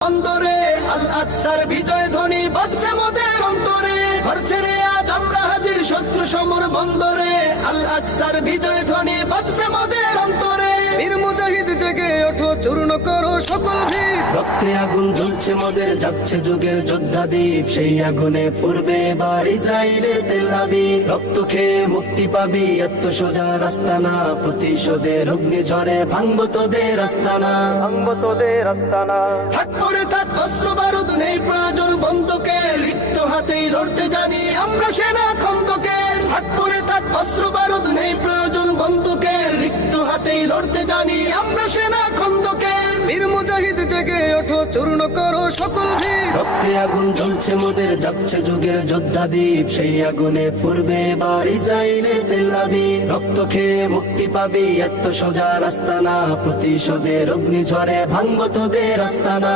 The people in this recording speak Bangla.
অন্তরে আল আকসার বিজয় ধ্বনি বাজছে মোদের অন্তরে, ঘর ছেড়ে আজ আমরা হাজির শত্রু সমর বন্দরে। আল আকসার বিজয় ধ্বনি বাজছে মোদের অন্তরে। বীর মুজাহিদ জেগে ওঠো, চূর্ণ করো সকল ভিড়। রক্তে আগুন জ্বলছে মোদের, যাচ্ছে যুগের যোদ্ধা দ্বীপ। সেই আগুনে পূর্বে এবার ইসরায়েলের তেল আবিব। রক্ত খেয়ে মুক্তি পাবি, এত সোজা রাস্তা না। প্রতিশোধের অগ্নি ঝরে ভাঙবো তোদের আস্তানা, ভাঙবো তোদের আস্তানা। থাক করে থাক অস্ত্র বারুদ, নেই প্রয়োজন বন্দুকের। রিক্ত হাতেই লড়তে জানি আমরা সেনা খন্দকের। থাক করে থাক অস্ত্র বারুদ, নেই প্রয়োজন বন্দুকের। রিক্ত হাতেই লড়তে জানি আমরা সেনা খন্দকের। বীর মুজাহিদ জেগে ওঠো, চূর্ণ করো সকল ভিড়। রক্তে আগুন জ্বলছে মোদের, যাচ্ছে যুগের যোদ্ধা দ্বীপ। সেই আগুনে পূর্বে এবার ইসরায়েলের তেল আবিব। রক্ত খেয়ে মুক্তি পাবি, এত সোজা রাস্তা না। প্রতিশোধের অগ্নি ঝরে ভাঙবো তোদের আস্তানা।